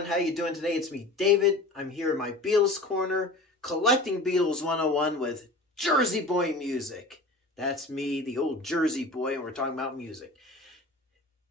everyone, how you doing today? It's me, David. I'm here in my Beatles corner, collecting Beatles 101 with Jersey Boy music. That's me, the old Jersey boy, and we're talking about music.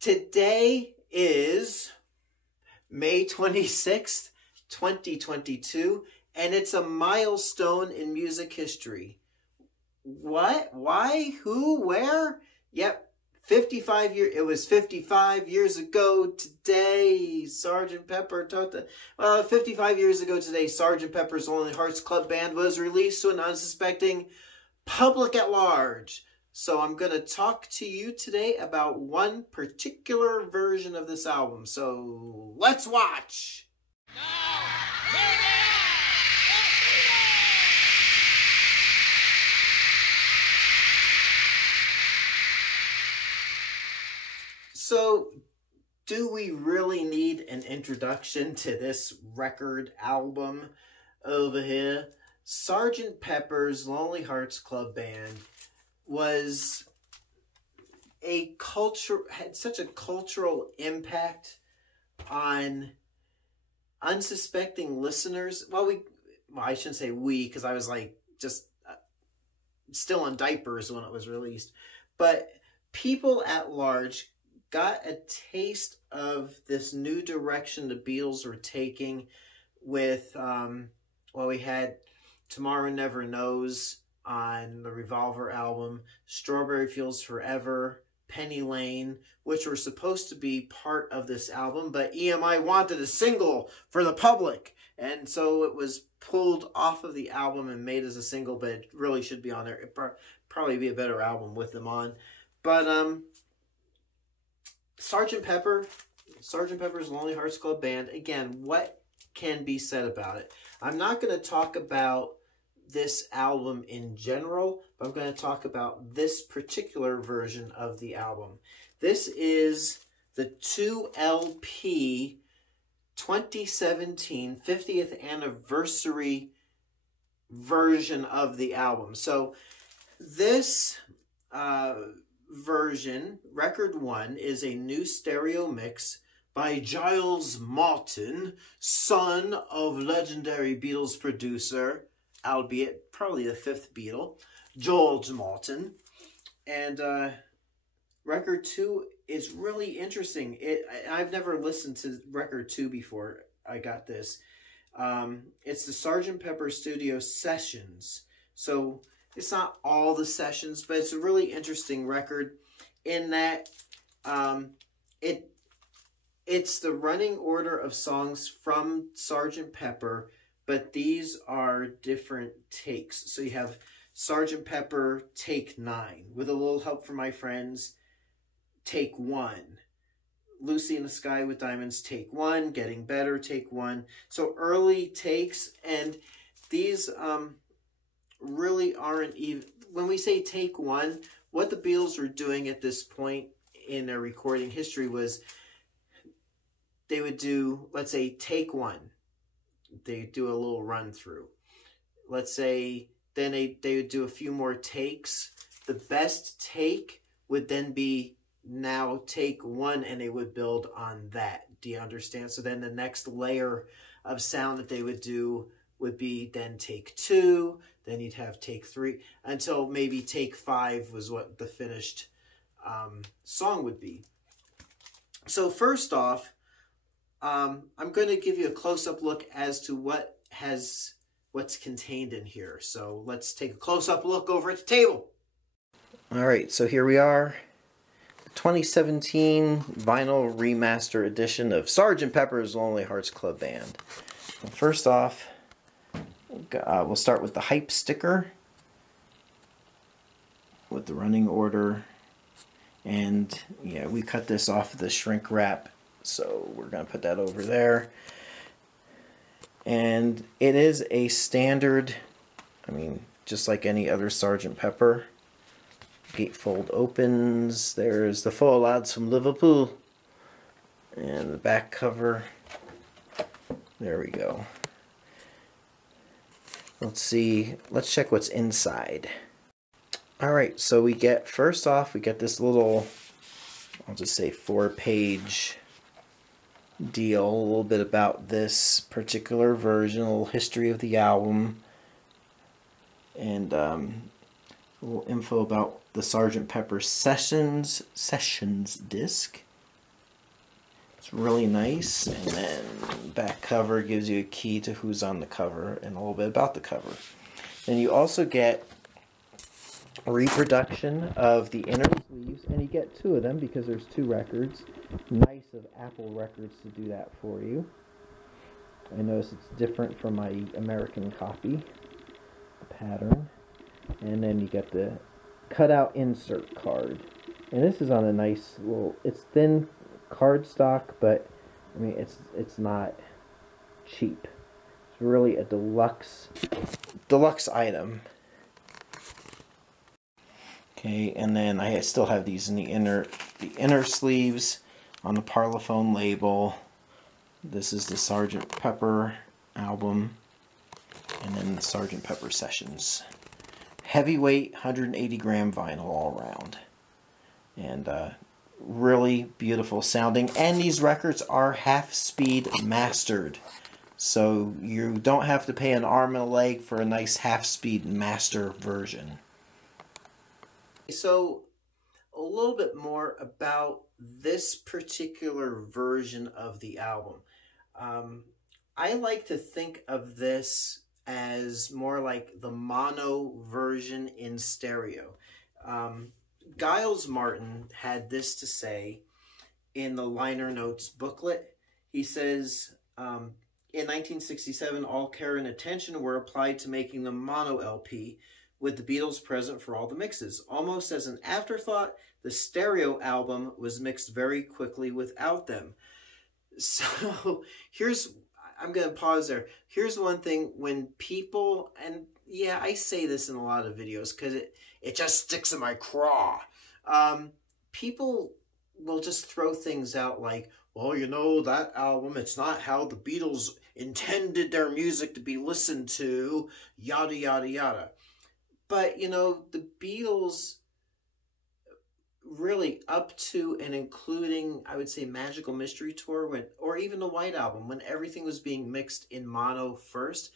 Today is May 26th, 2022, and it's a milestone in music history. What? Why? Who? Where? Yep. 55 years, it was 55 years ago today, Sgt. Pepper, 55 years ago today, Sgt. Pepper's Lonely Hearts Club Band was released to an unsuspecting public at large. So I'm going to talk to you today about one particular version of this album. So let's watch. So, do we really need an introduction to this record album over here? Sgt. Pepper's Lonely Hearts Club Band was had such a cultural impact on unsuspecting listeners. Well, I shouldn't say we, because I was like just still in diapers when it was released. But people at large got a taste of this new direction the Beatles were taking with, we had Tomorrow Never Knows on the Revolver album, Strawberry Fields Forever, Penny Lane, which were supposed to be part of this album, but EMI wanted a single for the public, and so it was pulled off of the album and made as a single, but it really should be on there. It'd probably be a better album with them on. But, Sgt. Pepper's Lonely Hearts Club Band, again, what can be said about it? I'm not going to talk about this album in general, but I'm going to talk about this particular version of the album. This is the 2LP 2017 50th anniversary version of the album. So this version, record 1, is a new stereo mix by Giles Martin, son of legendary Beatles producer, albeit probably the 5th Beatle, George Martin. And record 2 is really interesting. I've never listened to record 2 before I got this. It's the Sgt. Pepper Studio Sessions. So it's not all the sessions, but it's a really interesting record in that it's the running order of songs from Sgt. Pepper, but these are different takes. So you have Sgt. Pepper, take 9, With a Little Help from My Friends, take 1. Lucy in the Sky with Diamonds, take 1. Getting Better, take 1. So early takes, and these really aren't even, when we say take 1, what the Beatles were doing at this point in their recording history was they would do, let's say, take 1. They do a little run through. Let's say then they would do a few more takes. The best take would then be now take 1, and they would build on that. Do you understand? So then the next layer of sound that they would do would be then take 2, then you'd have take 3, until maybe take 5 was what the finished song would be. So first off, I'm going to give you a close-up look as to what's contained in here. So let's take a close-up look over at the table. All right, so here we are. 2017 vinyl remaster edition of Sgt. Pepper's Lonely Hearts Club Band. Well, first off, we'll start with the hype sticker with the running order, and yeah, we cut this off of the shrink wrap, so we're going to put that over there. And it is a standard, I mean, just like any other Sgt. Pepper. Gatefold opens. There's the 4 lads from Liverpool, and the back cover. There we go. Let's see, let's check what's inside. Alright, so we get, first off, we get this little, I'll just say 4-page deal, a little bit about this particular version, a little history of the album, and a little info about the Sgt. Pepper Sessions disc. It's really nice, and then back cover gives you a key to who's on the cover and a little bit about the cover. Then you also get a reproduction of the inner sleeves, and you get two of them because there's two records. Nice of Apple Records to do that for you. I notice it's different from my American copy, the pattern. And then you get the cutout insert card. And this is on a nice little, it's thin cardstock, but I mean it's not cheap. It's really a deluxe item. Okay, and then I still have these in the inner sleeves on the Parlophone label. This is the Sgt. Pepper album, and then the Sgt. Pepper Sessions. Heavyweight, 180-gram vinyl all around. And really beautiful sounding. And these records are half-speed mastered. So you don't have to pay an arm and a leg for a nice half-speed master version. So a little bit more about this particular version of the album. I like to think of this as more like the mono version in stereo. Giles Martin had this to say in the liner notes booklet. He says, in 1967, all care and attention were applied to making the mono LP, with the Beatles present for all the mixes. Almost as an afterthought, the stereo album was mixed very quickly without them. So I'm going to pause there. Here's one thing when people, and yeah, I say this in a lot of videos because it just sticks in my craw. People will just throw things out like, well, you know, that album, it's not how the Beatles intended their music to be listened to, yada, yada, yada. But, you know, the Beatles really up to and including, I would say, Magical Mystery Tour, or even the White Album, when everything was being mixed in mono first,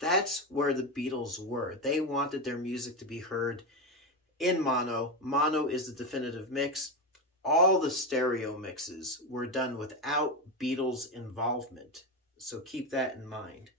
that's where the Beatles were. They wanted their music to be heard in mono. Mono is the definitive mix. All the stereo mixes were done without Beatles involvement. So keep that in mind.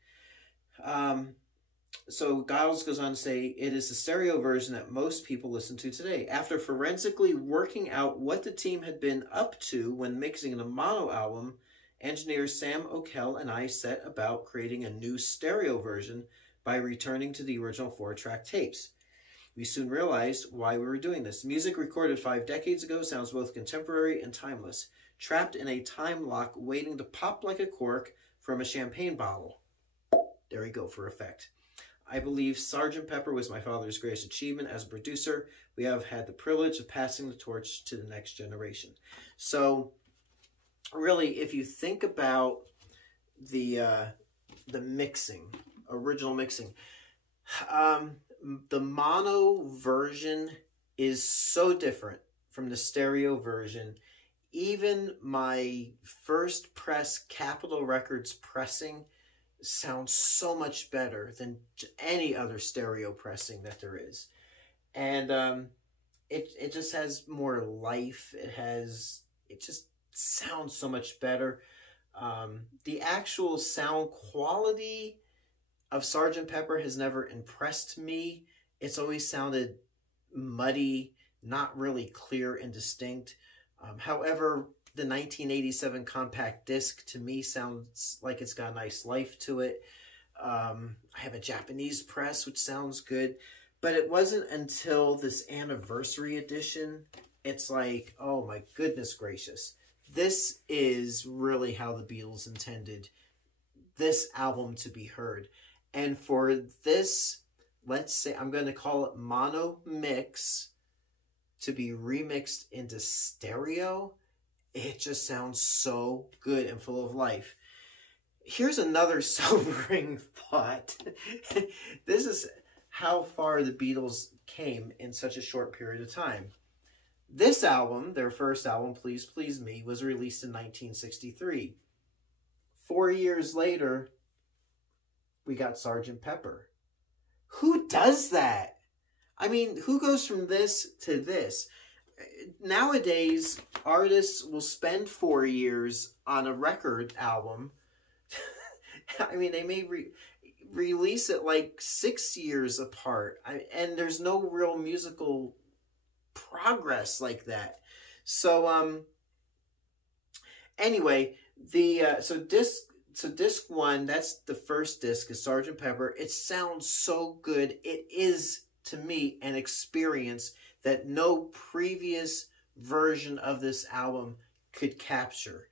So Giles goes on to say, it is the stereo version that most people listen to today. After forensically working out what the team had been up to when mixing the mono album, engineers Sam O'Kell and I set about creating a new stereo version by returning to the original 4-track tapes. We soon realized why we were doing this. Music recorded 5 decades ago sounds both contemporary and timeless, trapped in a time lock waiting to pop like a cork from a champagne bottle. There we go for effect. I believe Sgt. Pepper was my father's greatest achievement as a producer. We have had the privilege of passing the torch to the next generation. So, really, if you think about the mixing, original mixing, the mono version is so different from the stereo version. Even my first press Capitol Records pressing sounds so much better than any other stereo pressing that there is. And it just has more life. It just sounds so much better. The actual sound quality of Sgt. Pepper has never impressed me. It's always sounded muddy, not really clear and distinct. However, the 1987 compact disc to me sounds like it's got a nice life to it. I have a Japanese press, which sounds good. But it wasn't until this anniversary edition, it's like, oh my goodness gracious. This is really how the Beatles intended this album to be heard. And for this, let's say, I'm going to call it mono mix, to be remixed into stereo, it just sounds so good and full of life. Here's another sobering thought. This is how far the Beatles came in such a short period of time. This album, their first album, Please Please Me, was released in 1963. 4 years later, we got Sgt. Pepper. Who does that? I mean, who goes from this to this? Nowadays, artists will spend 4 years on a record album. I mean, they may release it like 6 years apart. And there's no real musical progress like that. So, anyway, so disc 1, that's the first disc, is Sgt. Pepper. It sounds so good. It is, to me, an experience that no previous version of this album could capture.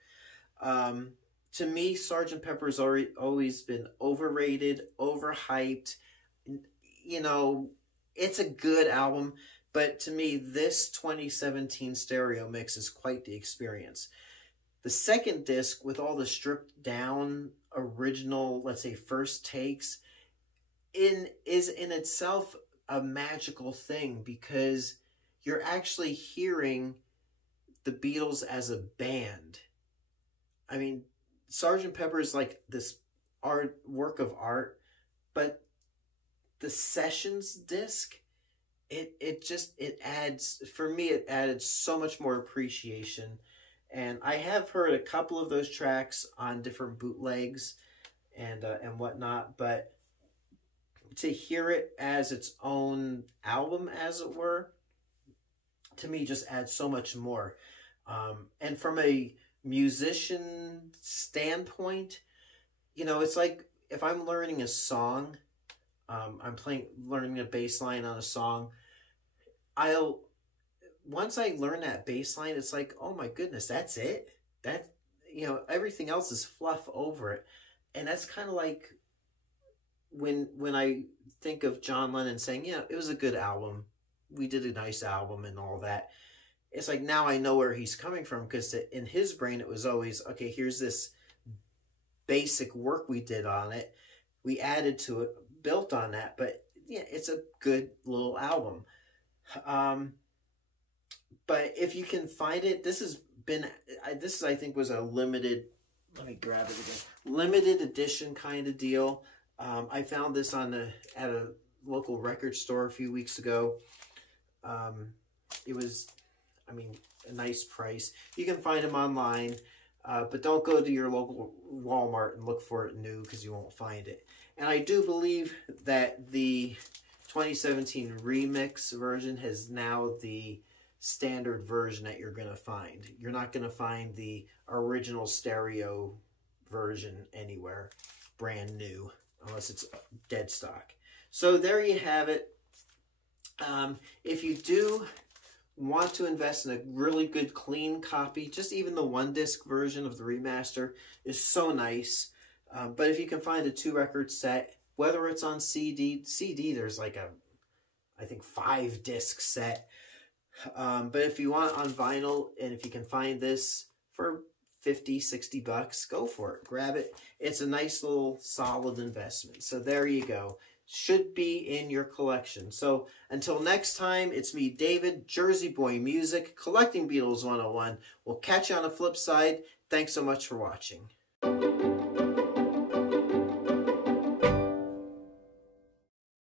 To me, Sgt. Pepper's always been overrated, overhyped. You know, it's a good album, but to me, this 2017 stereo mix is quite the experience. The second disc, with all the stripped down original, let's say, first takes, is in itself a magical thing, because you're actually hearing the Beatles as a band. I mean, Sgt. Pepper is like this work of art, but the Sessions disc, it adds, for me, it added so much more appreciation. And I have heard a couple of those tracks on different bootlegs and whatnot, but to hear it as its own album, as it were, to me just adds so much more. And from a musician standpoint, you know, it's like if I'm learning a song, learning a bass line on a song, once I learn that bass line, it's like, oh my goodness, that's it? That, you know, everything else is fluff over it. And that's kind of like when I think of John Lennon saying, yeah, it was a good album. We did a nice album and all that. It's like, now I know where he's coming from, because in his brain, it was always, okay, here's this basic work we did on it. We added to it, built on that, but yeah, it's a good little album. But if you can find it, this I think was a limited, let me grab it again, limited edition kind of deal. I found this at a local record store a few weeks ago. It was, I mean, a nice price. You can find them online, but don't go to your local Walmart and look for it new, because you won't find it. And I do believe that the 2017 remix version has now the standard version that you're going to find. You're not going to find the original stereo version anywhere, brand new, unless it's dead stock. So there you have it. If you do want to invest in a really good clean copy, just even the 1-disc version of the remaster is so nice. But if you can find a 2-record set, whether it's on CD, there's like I think 5-disc set. But if you want on vinyl, and if you can find this for $50-$60, go for it. Grab it. It's a nice little solid investment. So there you go. Should be in your collection. So until next time, it's me, David, Jersey Boy Music, collecting Beatles 101. We'll catch you on the flip side. Thanks so much for watching.